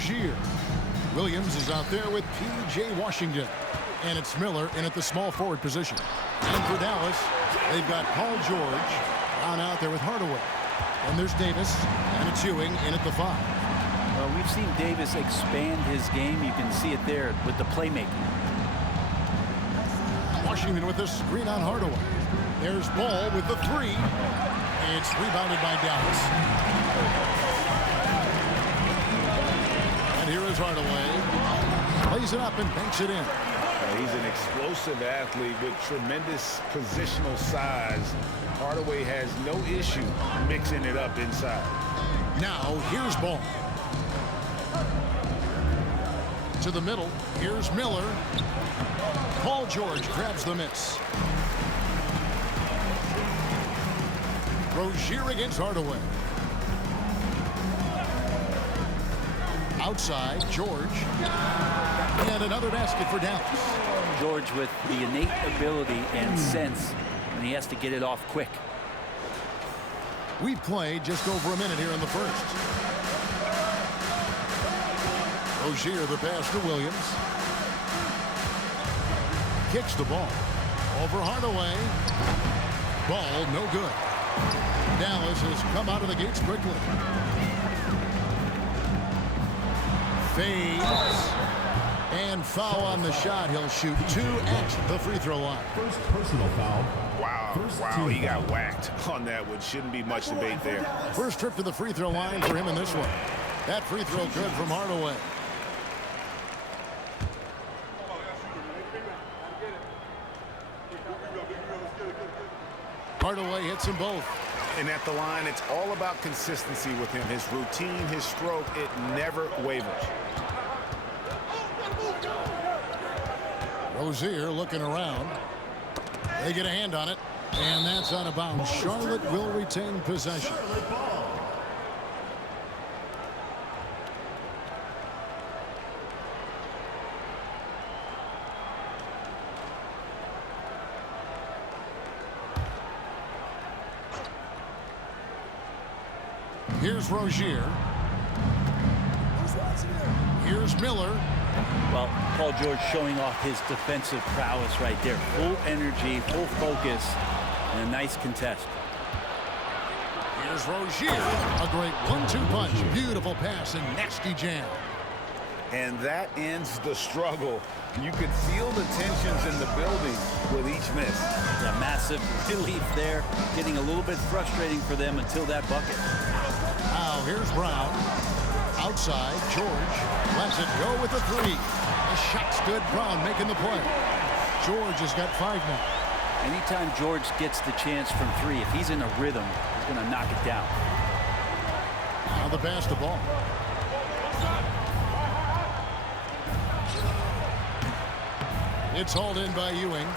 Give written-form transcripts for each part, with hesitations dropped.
Rozier. Williams is out there with P.J. Washington. And it's Miller in at the small forward position. And for Dallas, they've got Paul George down out there with Hardaway. And there's Davis, and it's Ewing in at the 5. Well, we've seen Davis expand his game. You can see it there with the playmaking. Washington with the screen on Hardaway. There's Ball with the 3. It's rebounded by Dallas. And here is Hardaway. Plays it up and banks it in. He's an explosive athlete with tremendous positional size. Hardaway has no issue mixing it up inside. Now, here's Ball. To the middle. Here's Miller. Paul George grabs the miss. Rozier against Hardaway. Outside, George. And another basket for Dallas. George with the innate ability and sense when he has to get it off quick. We've played just over a minute here in the first. Rozier the pass to Williams. Kicks the ball. Over Hardaway. Ball no good. Dallas has come out of the gates quickly. Fades. And foul on the shot. He'll shoot 2 at the free throw line. First personal foul. Wow, he got whacked on that one. Shouldn't be much debate there. First trip to the free throw line for him in this one. That free throw good from Hardaway. Hardaway hits them both. And at the line, it's all about consistency with him. His routine, his stroke, it never wavers. Rozier looking around. They get a hand on it. And that's out of bounds. Charlotte will retain possession. Here's Rozier. Here's Miller. Well, Paul George showing off his defensive prowess right there. Full energy, full focus, and a nice contest. Here's Rozier. A great 1-2 punch. Beautiful pass and nasty jam. And that ends the struggle. You could feel the tensions in the building with each miss. A massive relief there. Getting a little bit frustrating for them until that bucket. Now here's Brown. Outside, George lets it go with the 3. The shot's good. Brown making the play. George has got 5 now. Anytime George gets the chance from 3, if he's in a rhythm, he's going to knock it down. Now the pass to Ball. It's hauled in by Ewing.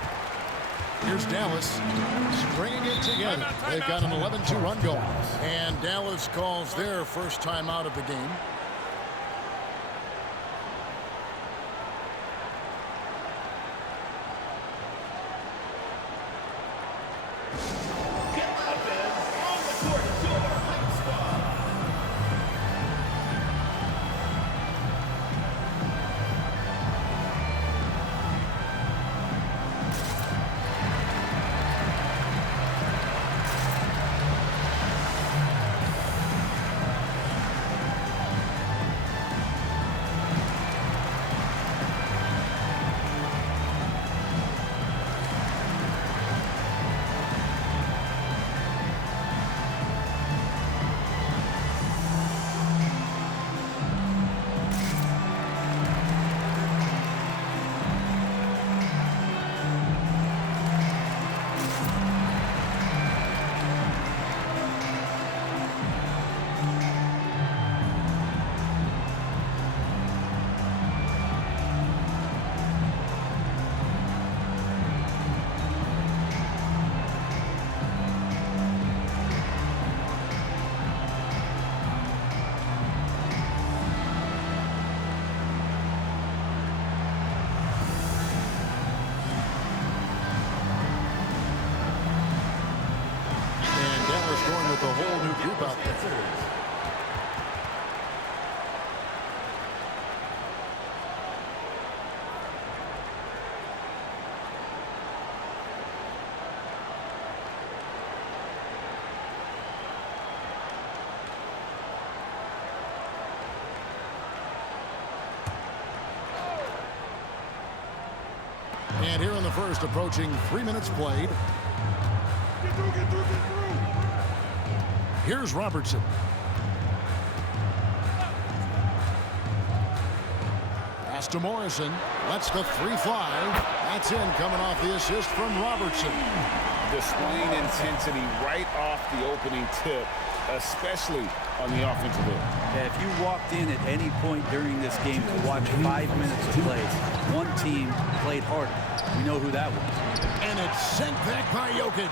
Here's Dallas stringing it together. They've got an 11-2 run going. And Dallas calls their first time out of the game. And here in the first, approaching 3 minutes played. Here's Robertson. Pass to Morrison. Lets the three fly. That's in, coming off the assist from Robertson. Displaying intensity right off the opening tip, especially on the offensive end. Yeah, if you walked in at any point during this game to watch 5 minutes of play, one team played harder. We know who that was. And it's sent back by Jokic.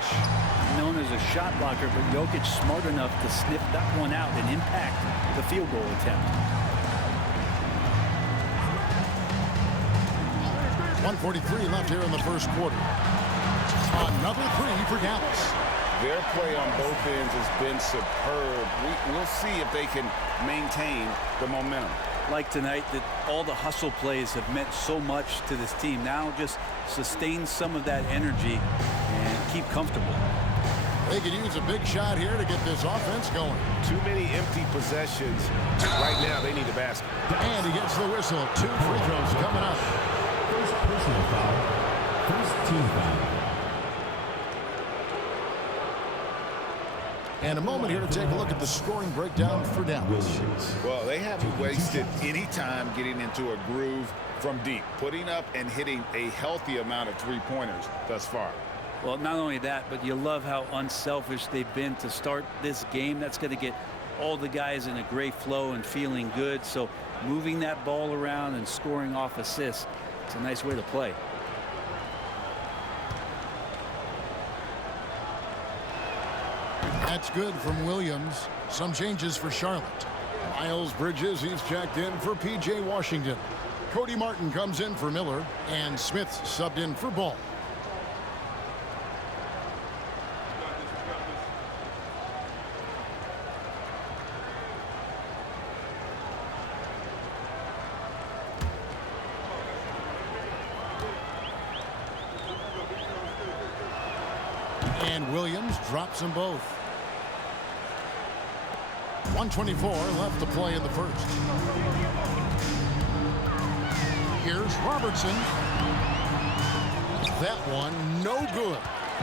Known as a shot blocker, but Jokic smart enough to sniff that one out and impact the field goal attempt. 1:43 left here in the first quarter. Another three for Dallas. Their play on both ends has been superb. We'll see if they can maintain the momentum. Like tonight, that all the hustle plays have meant so much to this team. Now just sustain some of that energy and keep comfortable. They could use a big shot here to get this offense going. Too many empty possessions. Right now, they need a basket. And he gets the whistle. 2 free throws coming up. First personal foul. First team foul. And a moment here to take a look at the scoring breakdown for Dallas. Well, they haven't wasted any time getting into a groove from deep, putting up and hitting a healthy amount of three-pointers thus far. Well, not only that, but you love how unselfish they've been to start this game. That's going to get all the guys in a great flow and feeling good. So moving that ball around and scoring off assists, it's a nice way to play. That's good from Williams. Some changes for Charlotte. Miles Bridges, he's checked in for P.J. Washington. Cody Martin comes in for Miller. And Smith's subbed in for Ball. And Williams drops them both. 1:24 left to play in the first. Here's Robertson. That one no good.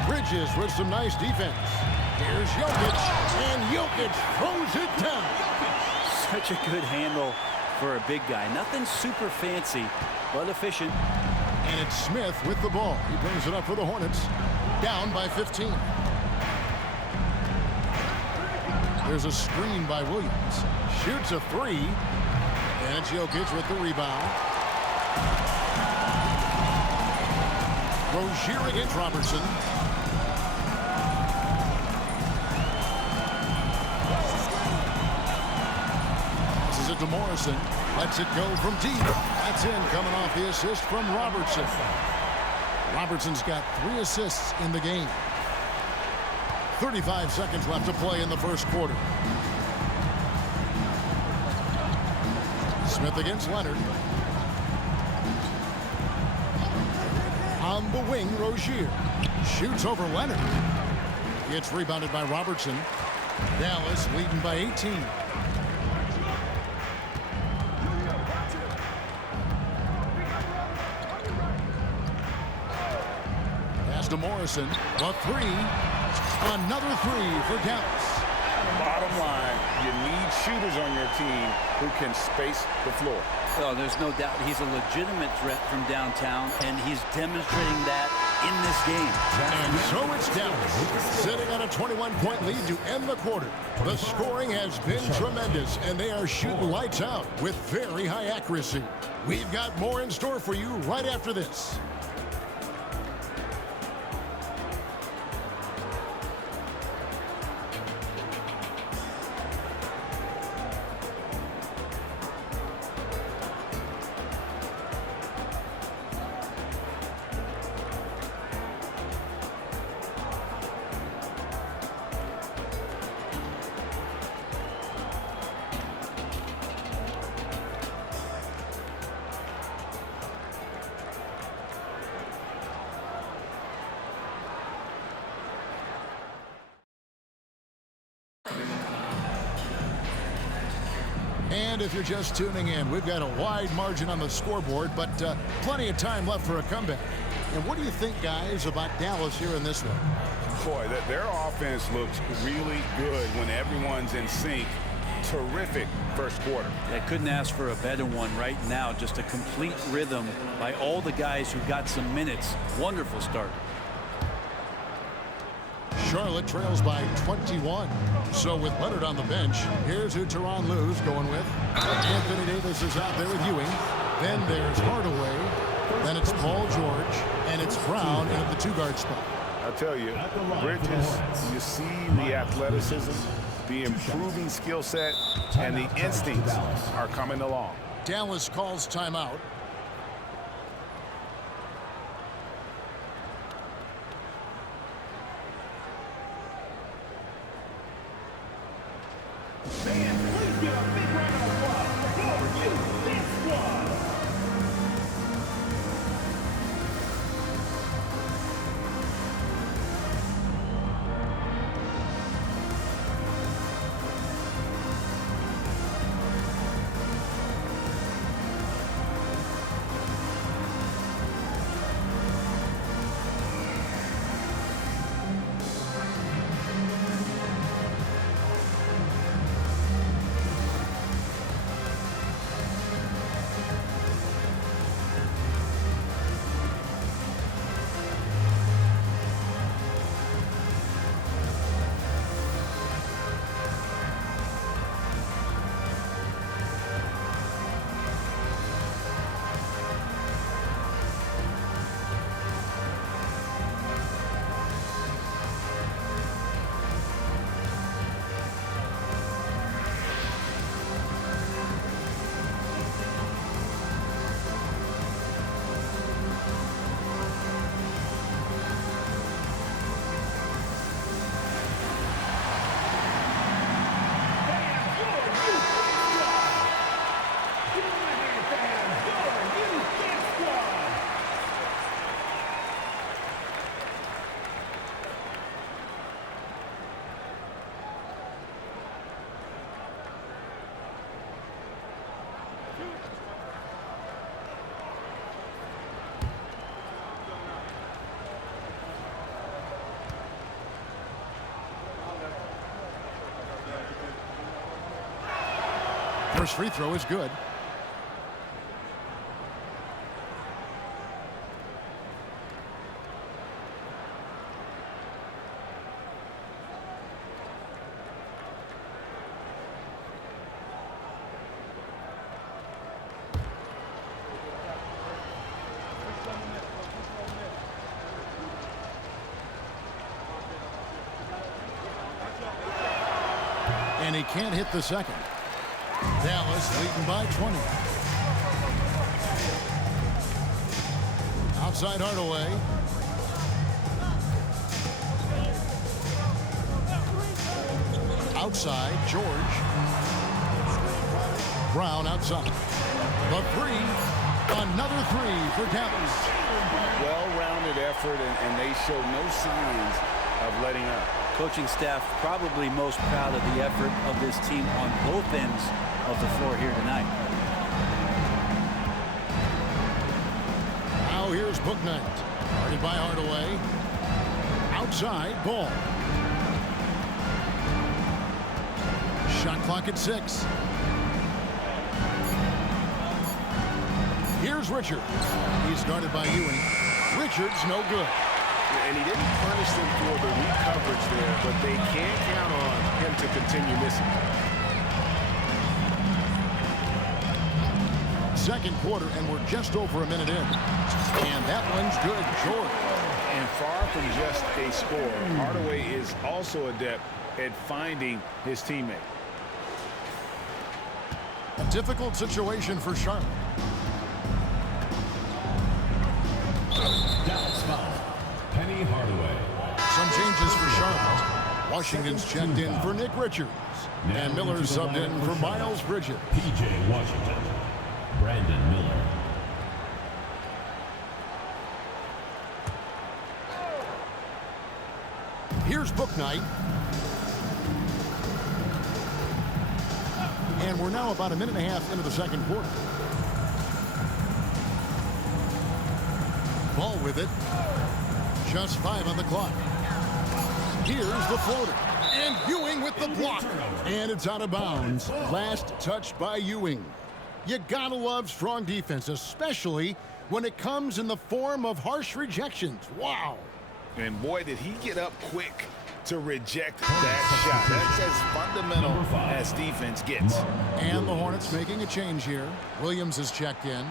Bridges with some nice defense. Here's Jokic, and Jokic throws it down. Such a good handle for a big guy. Nothing super fancy, but efficient. And it's Smith with the ball. He brings it up for the Hornets. Down by 15. There's a screen by Williams. Shoots a three. And it's Jokic with the rebound. Rozier against Robertson. This is it to Morrison. Lets it go from deep. That's in, coming off the assist from Robertson. Robertson's got 3 assists in the game. 35 seconds left to play in the first quarter. Smith against Leonard. On the wing, Rozier. Shoots over Leonard. It's rebounded by Robertson. Dallas leading by 18. To Morrison, the three, another three for Dallas. Bottom line, you need shooters on your team who can space the floor. Oh, there's no doubt he's a legitimate threat from downtown, and he's demonstrating that in this game. And so it's Dallas sitting on a 21-point lead to end the quarter. The scoring has been tremendous, and they are shooting lights out with very high accuracy. We've got more in store for you right after this. And if you're just tuning in, we've got a wide margin on the scoreboard, but plenty of time left for a comeback. And what do you think, guys, about Dallas here in this one? Boy, their offense looks really good when everyone's in sync. Terrific first quarter. I couldn't ask for a better one right now. Just a complete rhythm by all the guys who got some minutes. Wonderful start. Charlotte trails by 21. So with Leonard on the bench, here's who Tyronn Lue's going with. Anthony Davis is out there with Ewing. Then there's Hardaway. Then it's Paul George. And it's Brown in at the two-guard spot. I'll tell you, Bridges, you see the athleticism, the improving skill set, and the instincts are coming along. Dallas calls timeout. First free throw is good. And he can't hit the second. Dallas leading by 20. Outside Hardaway. Outside George. Brown outside. The three. Another three for Dallas. Well-rounded effort, and they show no signs of letting up. Coaching staff probably most proud of the effort of this team on both ends of the floor here tonight. Now here's Bouknight. Guarded by Hardaway. Outside, Ball. Shot clock at 6. Here's Richard. He's guarded by Ewing. Richard's no good. And he didn't punish them for the weak coverage there, but they can't count on him to continue missing. Second quarter, and we're just over a minute in. And that one's good. George. And far from just a score, Hardaway is also adept at finding his teammate. A difficult situation for Charlotte. Dallas foul. Penny Hardaway. Some changes for Charlotte. Washington's checked in for Nick Richards. And Miller's subbed in for Miles Bridges. P.J. Washington. Brandon Miller. Here's Bouknight. And we're now about a minute and a half into the second quarter. Ball with it. Just 5 on the clock. Here's the floater. And Ewing with the block. And it's out of bounds. Last touch by Ewing. You gotta love strong defense, especially when it comes in the form of harsh rejections. Wow. And boy, did he get up quick to reject that shot. That's as fundamental as defense gets. And the Hornets making a change here. Williams is checked in.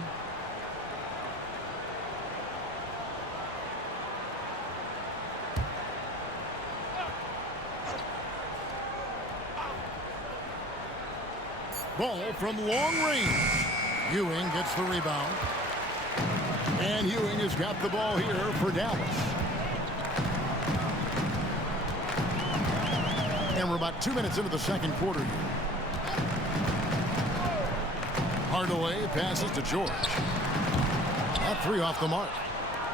Ball from long range. Ewing gets the rebound. And Ewing has got the ball here for Dallas. And we're about 2 minutes into the second quarter here. Hardaway passes to George. That 3 off the mark.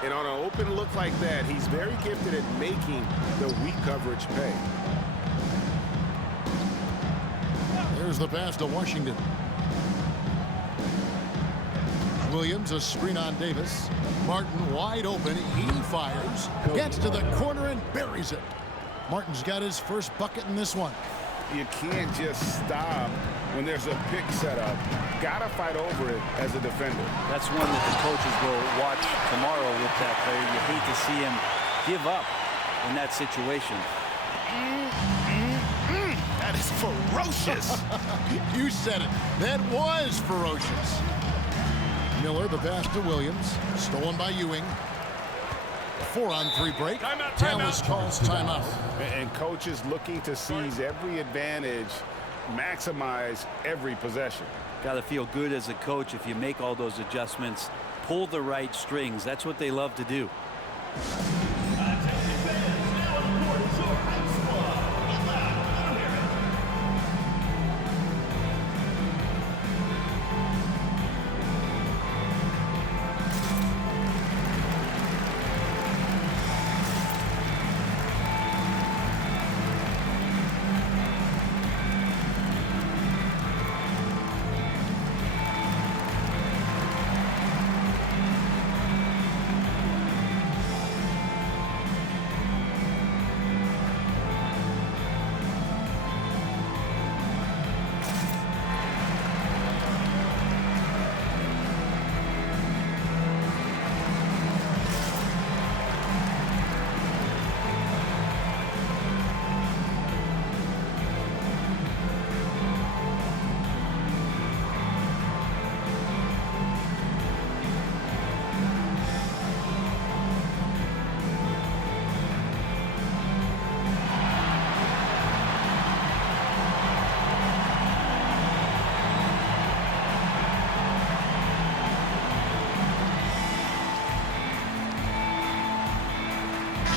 And on an open look like that, he's very gifted at making the weak coverage pay. There's the pass to Washington. Williams, a screen on Davis. Martin wide open. He fires. Gets to the corner and buries it. Martin's got his first bucket in this one. You can't just stop when there's a pick set up. Gotta fight over it as a defender. That's one that the coaches will watch tomorrow with that player. You hate to see him give up in that situation. That is ferocious. You said it. That was ferocious. Miller, the pass to Williams. Stolen by Ewing. 4-on-3 break. Dallas calls timeout. And coaches looking to seize every advantage, maximize every possession. Got to feel good as a coach if you make all those adjustments, pull the right strings. That's what they love to do.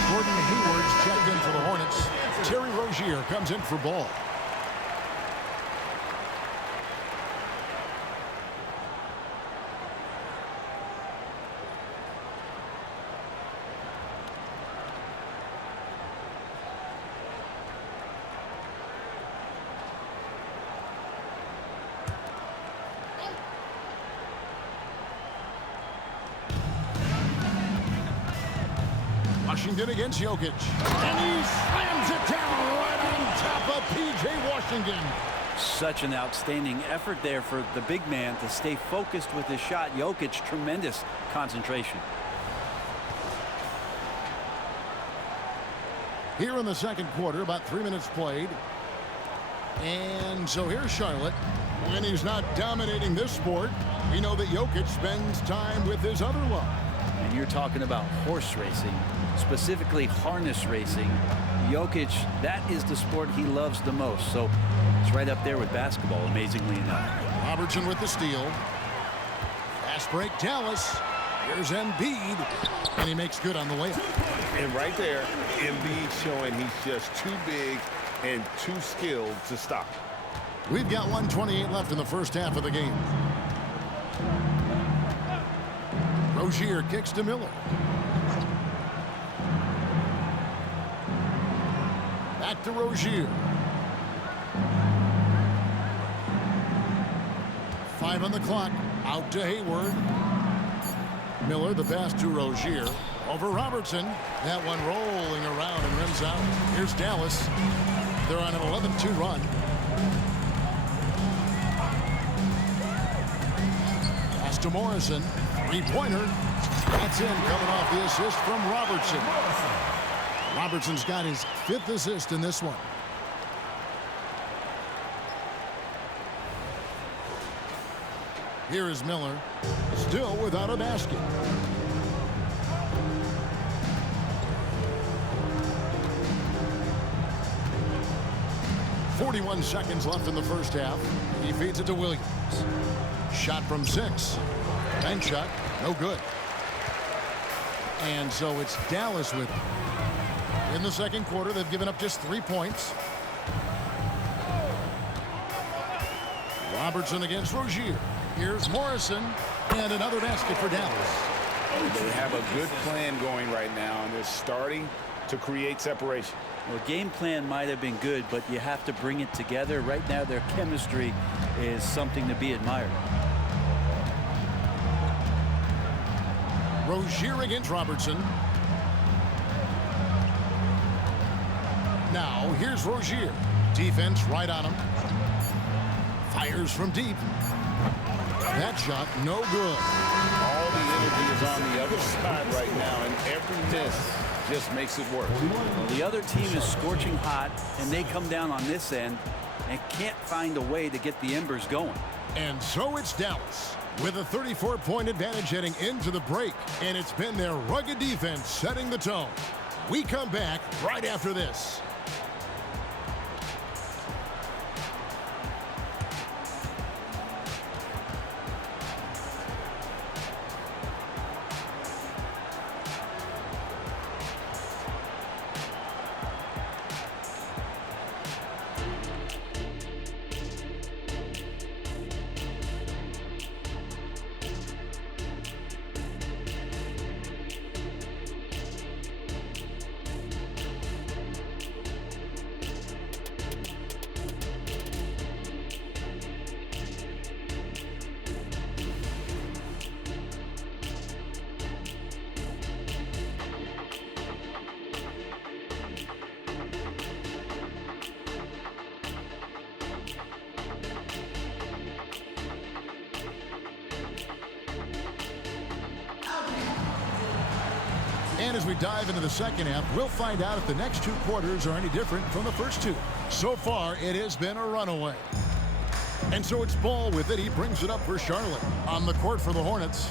Gordon Hayward's checked in for the Hornets. Terry Rozier comes in for Ball. Washington against Jokic. And he slams it down right on top of P.J. Washington. Such an outstanding effort there for the big man to stay focused with his shot. Jokic, tremendous concentration. Here in the second quarter, about 3 minutes played. And so here's Charlotte. When he's not dominating this sport, we know that Jokic spends time with his other love. And you're talking about horse racing, specifically harness racing. Jokic, that is the sport he loves the most. So it's right up there with basketball, amazingly enough. Robertson with the steal. Fast break, Dallas. Here's Embiid. And he makes good on the layup. And right there, Embiid showing he's just too big and too skilled to stop. We've got 1:28 left in the first half of the game. Rozier kicks to Miller. Back to Rozier. 5 on the clock. Out to Hayward. Miller, the pass to Rozier. Over Robertson. That one rolling around and rims out. Here's Dallas. They're on an 11-2 run. Pass to Morrison. Three-pointer. That's in, coming off the assist from Robertson. Robertson's got his 5th assist in this one. Here is Miller, still without a basket. .41 seconds left in the first half. He feeds it to Williams. Shot from 6. Bank shot, no good. And so it's Dallas with it. In the second quarter, they've given up just 3 points. Robertson against Rozier. Here's Morrison, and another basket for Dallas. They have a good plan going right now, and they're starting to create separation. Well, game plan might have been good, but you have to bring it together. Right now, their chemistry is something to be admired. Rozier against Robertson. Now, here's Rozier. Defense right on him. Fires from deep. That shot, no good. All the energy is on the other side right now, and every miss just makes it work. Well, the other team is scorching hot, and they come down on this end and can't find a way to get the embers going. And so it's Dallas with a 34-point advantage heading into the break, and it's been their rugged defense setting the tone. We come back right after this. And as we dive into the second half, we'll find out if the next 2 quarters are any different from the first 2. So far, it has been a runaway. And so it's Ball with it. He brings it up for Charlotte. On the court for the Hornets.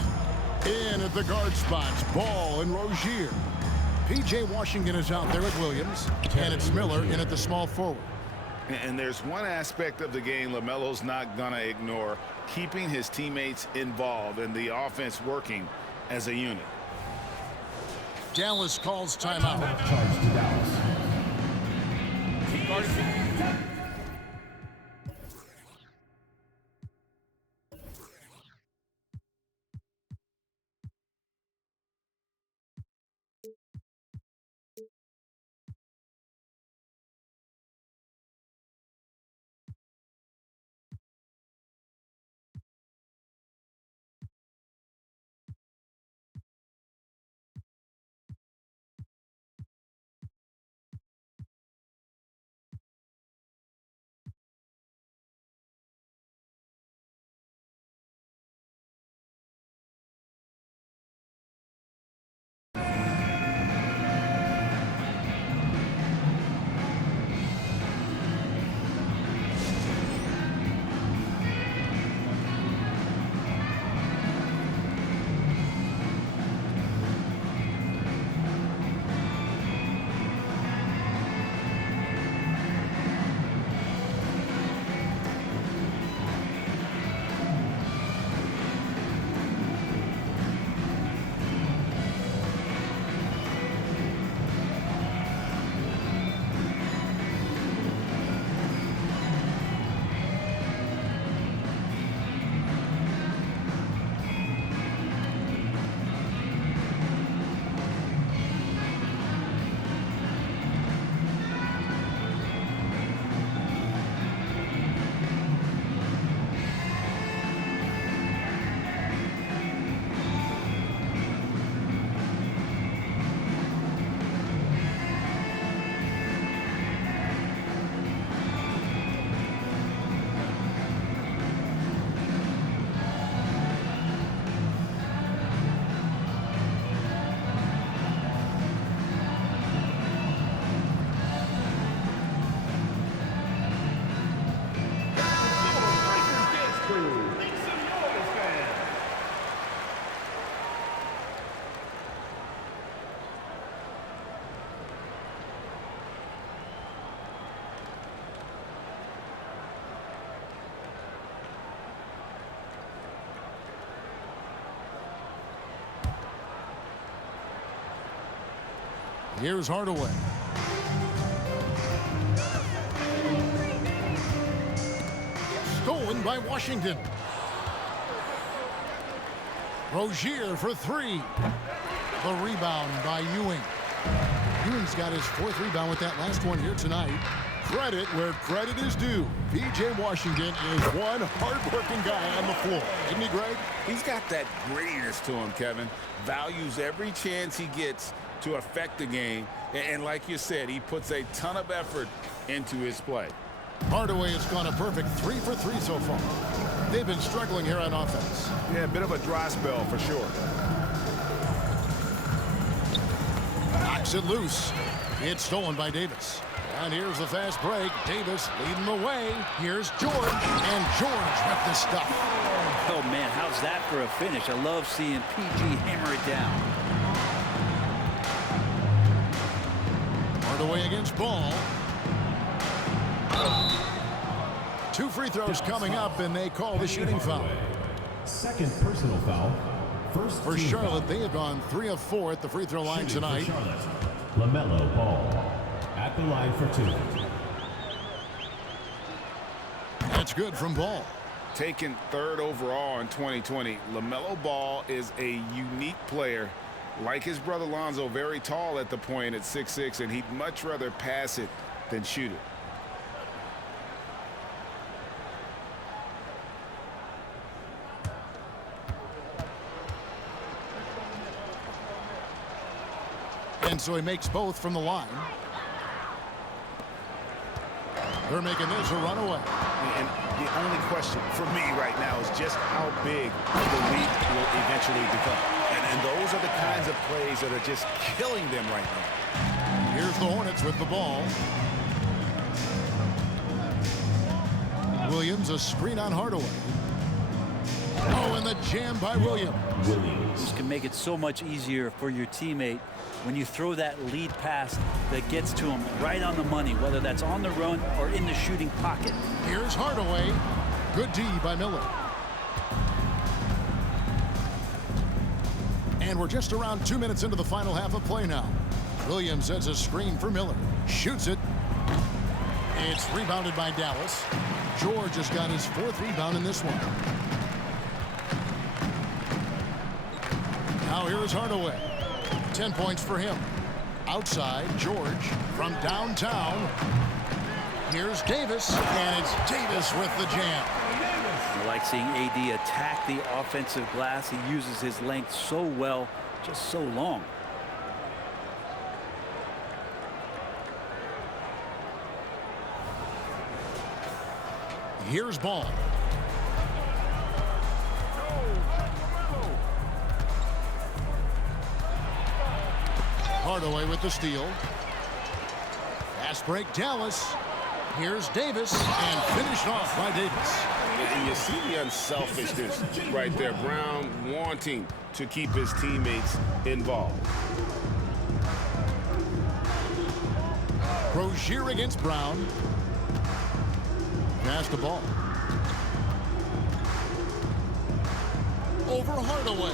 In at the guard spots, Ball and Rozier. P.J. Washington is out there at Williams. And it's Miller in at the small forward. And there's one aspect of the game LaMelo's not going to ignore: keeping his teammates involved and the offense working as a unit. Dallas calls timeout. Charge to Dallas. Here's Hardaway. Stolen by Washington. Rozier for three. The rebound by Ewing. Ewing's got his 4th rebound with that last one here tonight. Credit where credit is due. P.J. Washington is one hard-working guy on the floor. Isn't he, Greg? He's got that grittiness to him, Kevin. Values every chance he gets to affect the game. And like you said, he puts a ton of effort into his play. Hardaway has gone a perfect 3 for 3 so far. They've been struggling here on offense. Yeah, a bit of a dry spell for sure. Knocks it loose. It's stolen by Davis. And here's the fast break. Davis leading the way. Here's George. And George with the stuff. Oh, man, how's that for a finish? I love seeing PG hammer it down. Hardaway against Ball. 2 free throws coming up, and they call the shooting foul. Second personal foul. First For team Charlotte, foul. they have gone 3 of 4 at the free throw line Shooting for tonight. Charlotte, LaMelo Ball at the line for 2. That's good from Ball. Taken 3rd overall in 2020, LaMelo Ball is a unique player. Like his brother Lonzo, very tall at the point at 6'6", and he'd much rather pass it than shoot it. And so he makes both from the line. They're making this a runaway. And the only question for me right now is just how big the lead will eventually become. And those are the kinds of plays that are just killing them right now. Here's the Hornets with the ball. Williams, a screen on Hardaway. Oh, and the jam by Williams. This can make it so much easier for your teammate when you throw that lead pass that gets to him right on the money, whether that's on the run or in the shooting pocket. Here's Hardaway. Good D by Miller. And we're just around 2 minutes into the final half of play now. Williams sets a screen for Miller. Shoots it. It's rebounded by Dallas. George has got his 4th rebound in this one. Now here is Hardaway. 10 points for him. Outside, George from downtown. Here's Davis, and it's Davis with the jam. I like seeing AD attack the offensive glass. He uses his length so well, just so long. Here's Ball. Hardaway with the steal. Fast break, Dallas. Here's Davis, and finished off by Davis. And you see the unselfishness right there. Brown wanting to keep his teammates involved. Rozier against Brown. Pass the ball. Over Hardaway.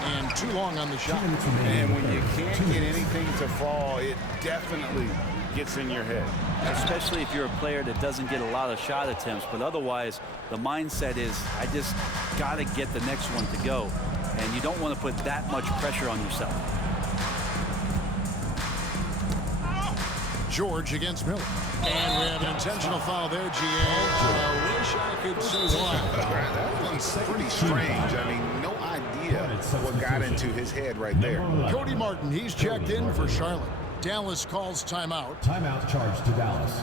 And too long on the shot. And when you can't get anything to fall, it definitely gets in your head. Especially if you're a player that doesn't get a lot of shot attempts, but otherwise the mindset is I just got to get the next one to go, and you don't want to put that much pressure on yourself. George against Miller. And we have an intentional foul there, GA. I wish I could say why. That one's pretty strange. I mean, no idea what got into his head right there. Cody Martin, he's checked in for Charlotte. Dallas calls timeout. Timeout charged to Dallas.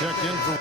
checked in for...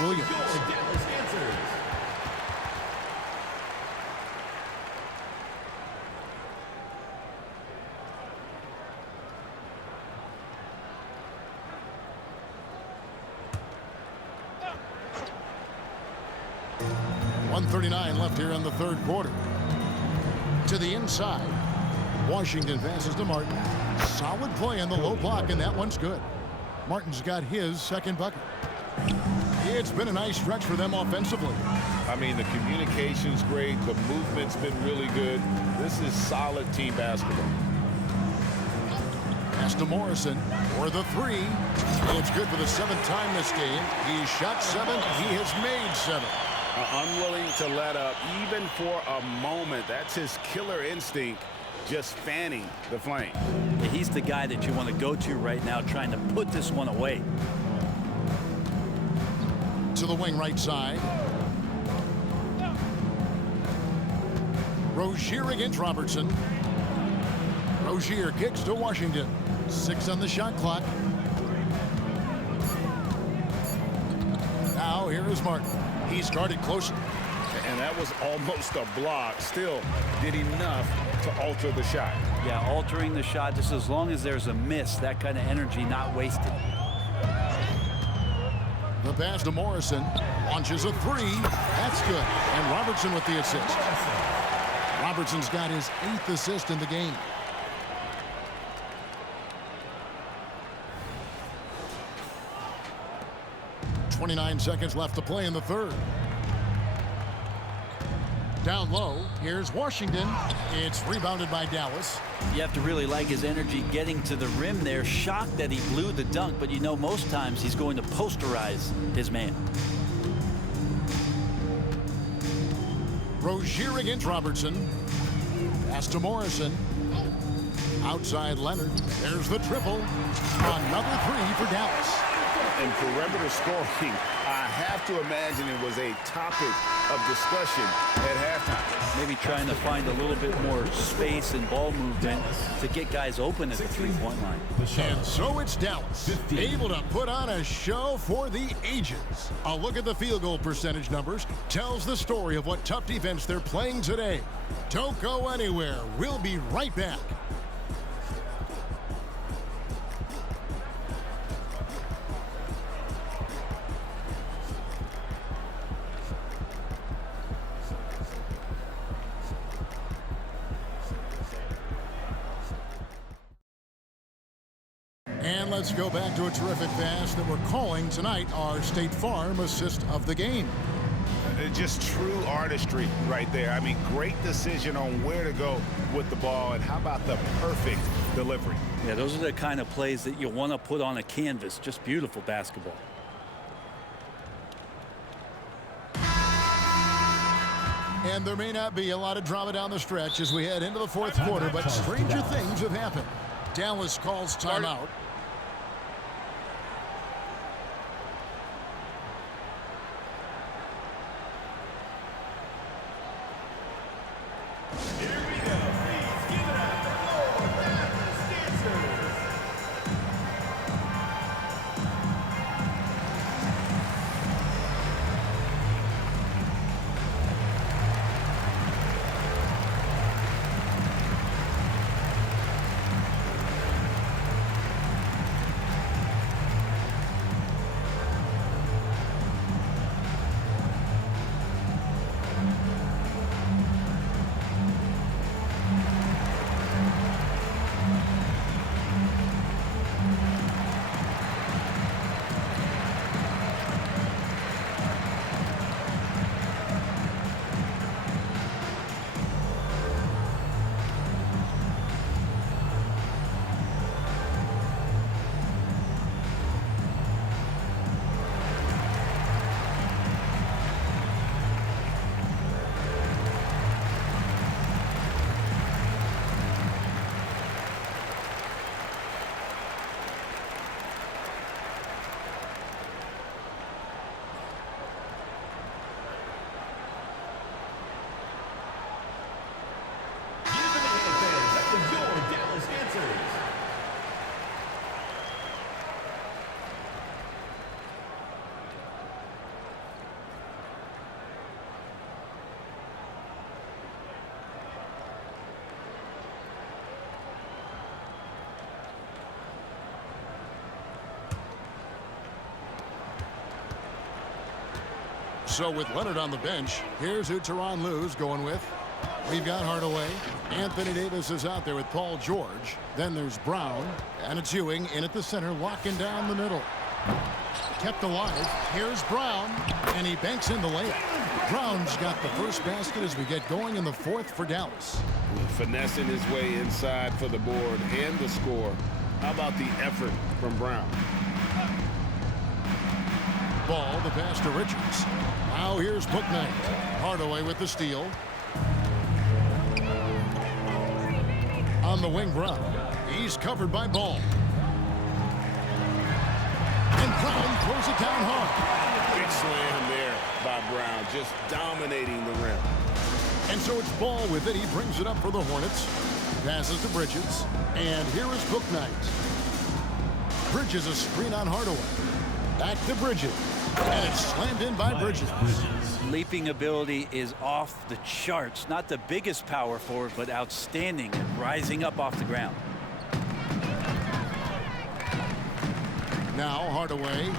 Williams. Dallas answers. .139 left here in the third quarter. To the inside. Washington passes to Martin. Solid play in the low block, and that one's good. Martin's got his second bucket. It's been a nice stretch for them offensively. I mean, the communication's great. The movement's been really good. This is solid team basketball. Pass to Morrison for the three. It's good for the seventh time this game. He shot 7. He has made 7. Unwilling to let up even for a moment. That's his killer instinct, just fanning the flame. Yeah, he's the guy that you want to go to right now, trying to put this one away. To the wing right side. Rozier against Robertson. Rozier kicks to Washington. 6 on the shot clock. Now here is Martin. He's guarded closer. And that was almost a block. Still did enough to alter the shot. Yeah, altering the shot, just as long as there's a miss, that kind of energy not wasted. The pass to Morrison. Launches a 3. That's good. And Robertson with the assist. Robertson's got his 8th assist in the game. .29 seconds left to play in the third. Down low, here's Washington. It's rebounded by Dallas. You have to really like his energy getting to the rim there. Shocked that he blew the dunk, but you know most times he's going to posterize his man. Rozier against Robertson. Pass to Morrison. Outside Leonard. There's the triple. Another 3 for Dallas. And perimeter scoring, I have to imagine it was a topic of discussion at halftime. Maybe trying to find a little bit more space and ball movement to get guys open at the three-point line. And so it's Dallas, able to put on a show for the ages. A look at the field goal percentage numbers tells the story of what tough defense they're playing today. Don't go anywhere. We'll be right back. And let's go back to a terrific pass that we're calling tonight our State Farm assist of the game. Just true artistry right there. I mean, great decision on where to go with the ball, and how about the perfect delivery? Yeah, those are the kind of plays that you want to put on a canvas. Just beautiful basketball. And there may not be a lot of drama down the stretch as we head into the fourth quarter, but stranger things have happened. Dallas calls timeout. So with Leonard on the bench, here's who Tyronn Lue's going with. We've got Hardaway. Anthony Davis is out there with Paul George. Then there's Brown. And it's Ewing in at the center, locking down the middle. Kept alive. Here's Brown. And he banks in the layup. Brown's got the first basket as we get going in the fourth for Dallas. Finessing his way inside for the board and the score. How about the effort from Brown? Ball, the pass to Richards. Now here's Bouknight. Hardaway with the steal. On the wing, Brown. He's covered by Ball. And Brown throws it down hard. Big slam there by Brown, just dominating the rim. And so it's Ball with it. He brings it up for the Hornets. Passes to Bridges. And here is Bouknight. Bridges a screen on Hardaway. Back to Bridges. And it's slammed in by Bridges. Leaping ability is off the charts. Not the biggest power forward, but outstanding at rising up off the ground. Now Hardaway.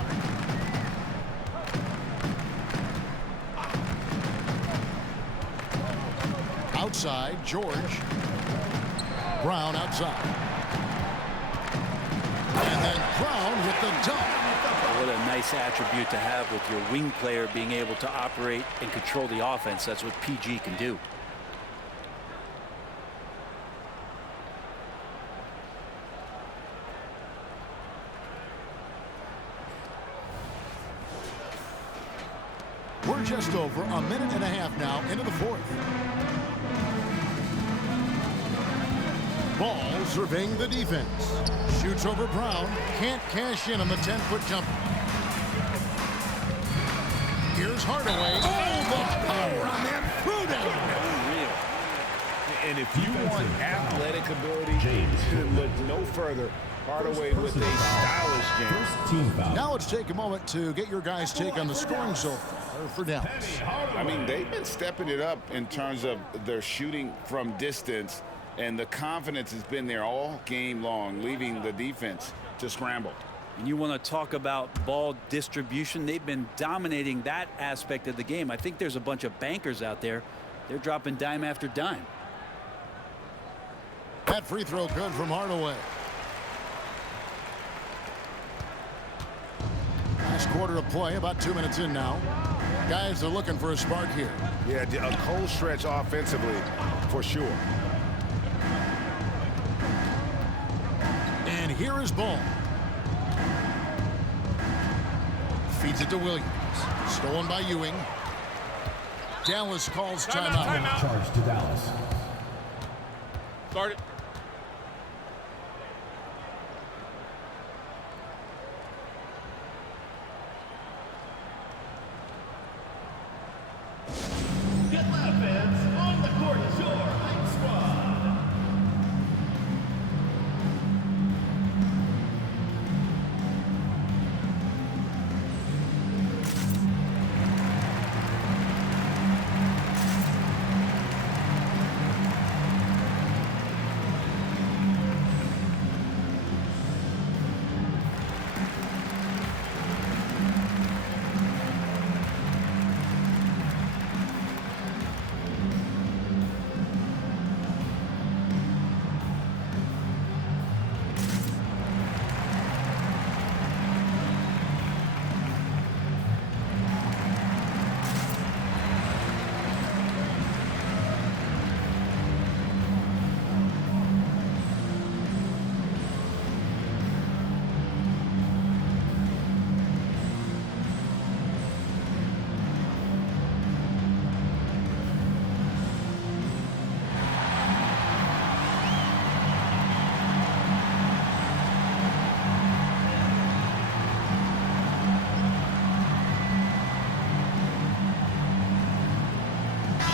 Outside, George. Brown outside. And then Brown with the dunk. What a nice attribute to have with your wing player being able to operate and control the offense. That's what PG can do. We're just over a minute and a half now into the fourth. Ball surveying the defense. Shoots over Brown. Can't cash in on the 10-foot jumper. Here's Hardaway. Oh, the power on that throwdown. And if you want athletic ability, then look no further. Hardaway with a stylish jam. First team foul. Now let's take a moment to get your guys' take on the scoring so far for Dallas. I mean, they've been stepping it up in terms of their shooting from distance, and the confidence has been there all game long, leaving the defense to scramble. And you want to talk about ball distribution. They've been dominating that aspect of the game. I think there's a bunch of bankers out there. They're dropping dime after dime. That free throw good from Hardaway. Last quarter of play, about 2 minutes in now. Guys are looking for a spark here. Yeah, a cold stretch offensively, for sure. And here is Ball. Feeds it to Williams. Stolen by Ewing. Dallas calls timeout. Charge to Dallas. Start it. Get loud, fans. On the court is your Hype Squad.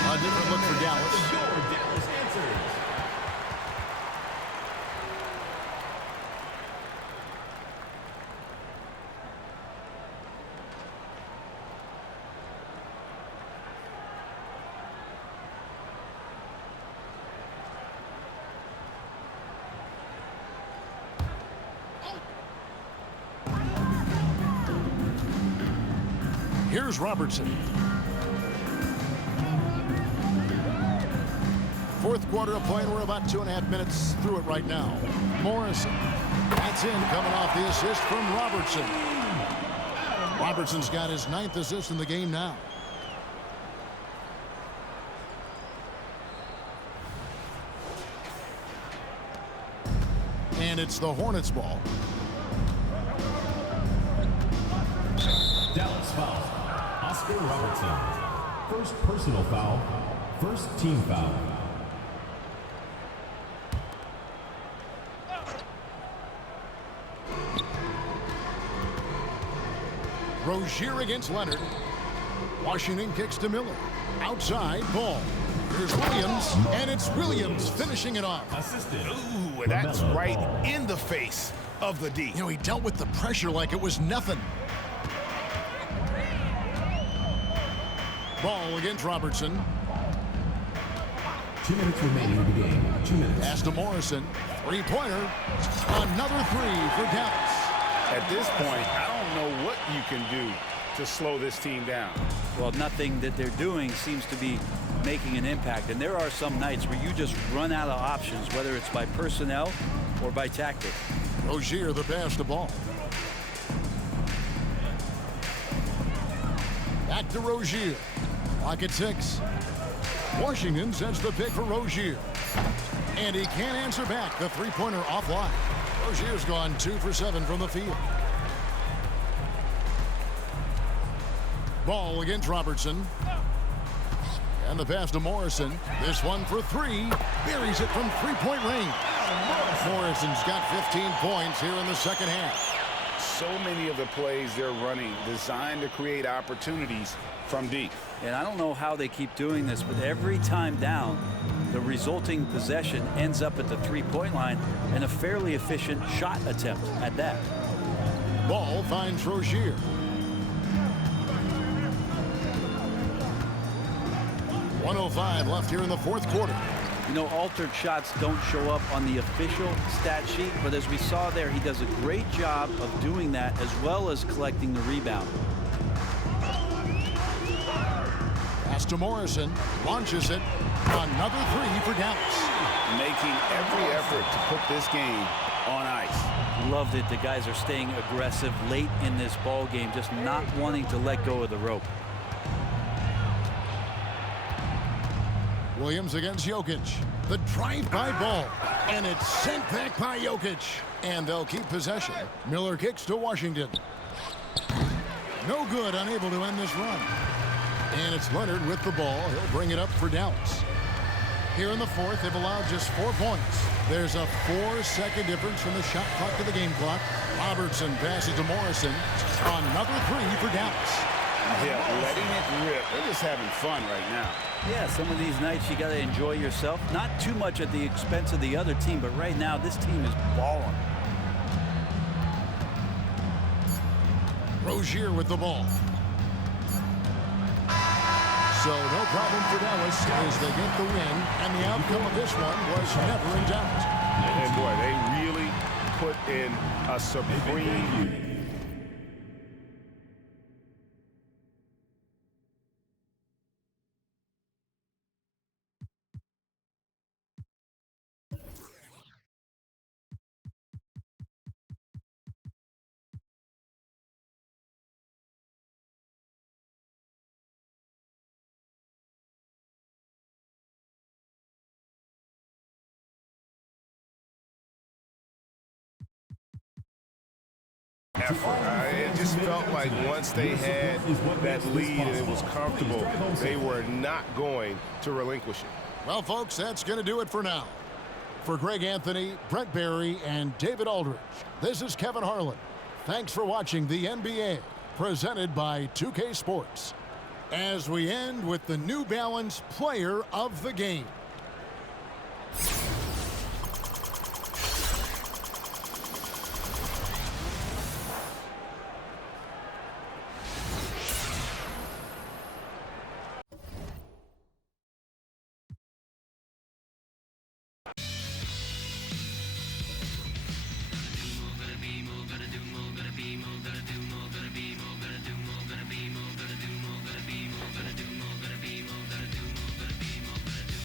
A different look for Dallas. Your Dallas answers. Here's Robertson. fourth quarter of play, and we're about 2.5 minutes through it right now. Morrison. That's in, coming off the assist from Robertson. Robertson's got his 9th assist in the game now. And it's the Hornets ball. Dallas foul. Oscar Robertson. First personal foul. First team foul. Rozier against Leonard. Washington kicks to Miller. Outside, ball. Here's Williams, and it's Williams finishing it off. Assisted. Ooh, and that's right in the face of the D. You know, he dealt with the pressure like it was nothing. Ball against Robertson. 2 minutes remaining in the game. 2 minutes. Pass to Morrison. Three-pointer. Another three for Dallas. At this point, I don't know what you can do to slow this team down. Well, nothing that they're doing seems to be making an impact. And there are some nights where you just run out of options, whether it's by personnel or by tactic. Rozier the pass to Ball. Back to Rozier. Clock at 6. Washington sends the pick for Rozier. And he can't answer back. The three-pointer offline. Rozier's gone 2 for 7 from the field. Ball against Robertson. And the pass to Morrison. This one for 3. Buries it from three-point range. Morrison's got 15 points here in the second half. So many of the plays they're running designed to create opportunities from deep. And I don't know how they keep doing this, but every time down, the resulting possession ends up at the three-point line and a fairly efficient shot attempt at that. Ball finds Rozier. .105 left here in the fourth quarter. You know, altered shots don't show up on the official stat sheet, but as we saw there, he does a great job of doing that as well as collecting the rebound. Pass to Morrison. Launches it. Another three for Dallas. Making every effort to put this game on ice. Love that the guys are staying aggressive late in this ball game, just not wanting to let go of the rope. Williams against Jokic. The drive-by ball. And it's sent back by Jokic. And they'll keep possession. Miller kicks to Washington. No good, unable to end this run. And it's Leonard with the ball. He'll bring it up for Dallas. Here in the fourth, they've allowed just 4 points. There's a 4-second difference from the shot clock to the game clock. Robertson passes to Morrison. Another three for Dallas. Yeah, letting it rip. They're just having fun right now. Yeah, some of these nights you got to enjoy yourself. Not too much at the expense of the other team, but right now this team is balling. Rozier with the ball. So no problem for Dallas as they get the win, and the outcome of this one was never in doubt. And boy, they really put in a supreme effort. It just felt like once they had that lead and it was comfortable, they were not going to relinquish it. Well, folks, that's going to do it for now. For Greg Anthony, Brent Barry, and David Aldridge, this is Kevin Harlan. Thanks for watching the NBA, presented by 2K Sports. As we end with the New Balance Player of the Game.